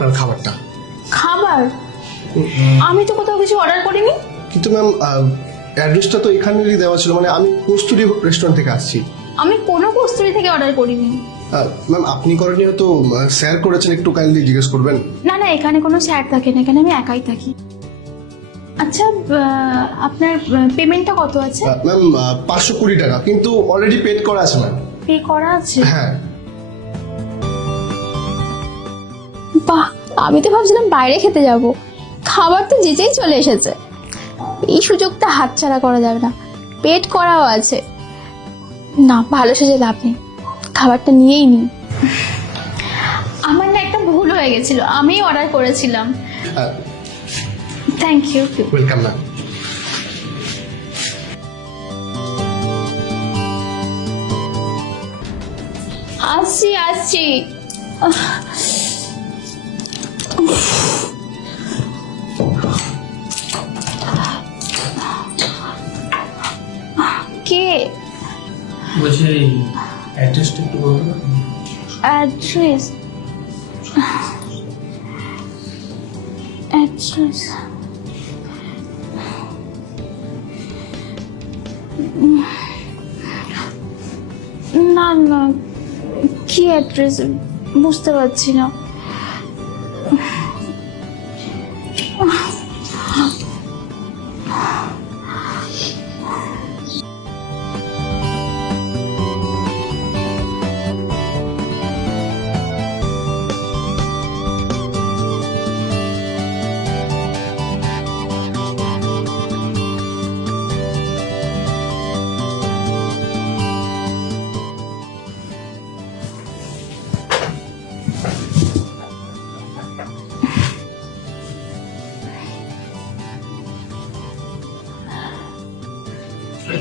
আপনার খাবারটা। খাবার? আমি তো কোথাও কিছু অর্ডার করিনি। কিন্তু ম্যাম অ্যাড্রেসটা তো এখানেরই দেওয়া ছিল, মানে আমি কস্তুরী রেস্টুরেন্ট থেকে আসছি। আমি কোনো কস্তুরি থেকে অর্ডার করিনি। ম্যাম আপনি করেনি তো স্যার করেছেন, একটু কাইন্ডলি জিজ্ঞেস করবেন। না না, এখানে কোনো স্যার থাকে না, এখানে আমি একাই থাকি। আচ্ছা, আপনার পেমেন্টটা কত আছে? ম্যাম 520 টাকা, কিন্তু অলরেডি পেড করা আছে ম্যাম। পে করা আছে? হ্যাঁ। বাহ, আমি তো ভাবছিলাম বাইরে খেতে যাব, খাবার তো যেচেই চলে এসেছে। এই সুযোগটা হাতছাড়া করা যাবে না, পেট করাও আছে। না, ভালো সেজে লাভ নেই, খাবারটা নিয়েই নিই। আমার না একটা ভুল হয়ে গেছিল, আমি অর্ডার করেছিলাম। Thank you. Welcome ma'am. আসছি আসছি। কে? বলছি অ্যাড্রেসটা একটু বলতে পারবেন? অ্যাড্রেস? অ্যাড্রেস না না, কি অ্যাড্রেস বুঝতে পারছি না।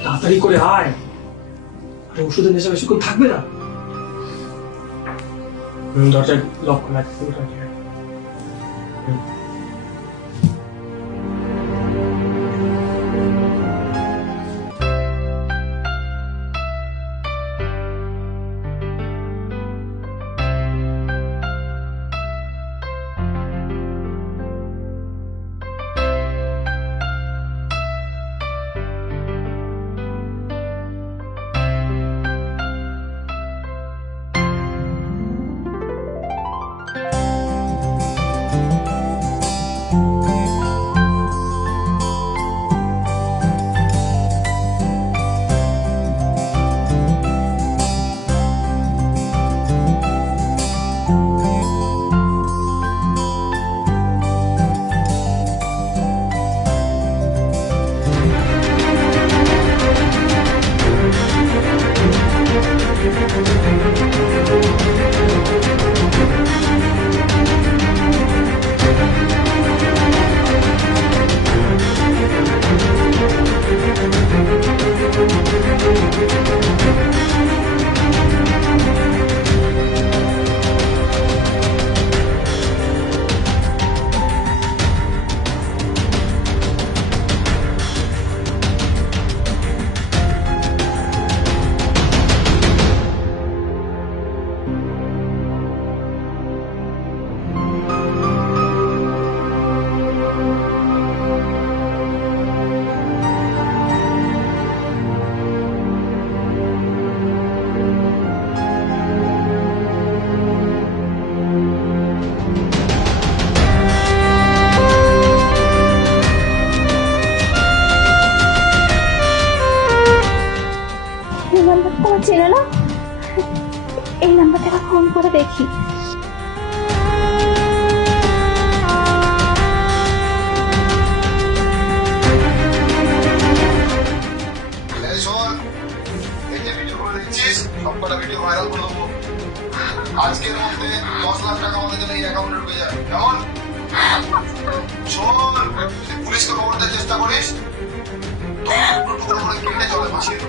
তাড়াতাড়ি করে আয়, আরে ওষুধের নেশা বেশিক্ষণ থাকবে না। দরজায় লক লাগবে। তোমার চেনে না? এই নাম্বার থেকে ফোন করে দেখি। আজকের মধ্যে 10 লাখ টাকা আমাদের জন্য এই অ্যাকাউন্টে ঢুকে যাবে, কেমন? শোন, পুলিশকে খবর দেওয়ার চেষ্টা করিস, কেটে চলে মাসির।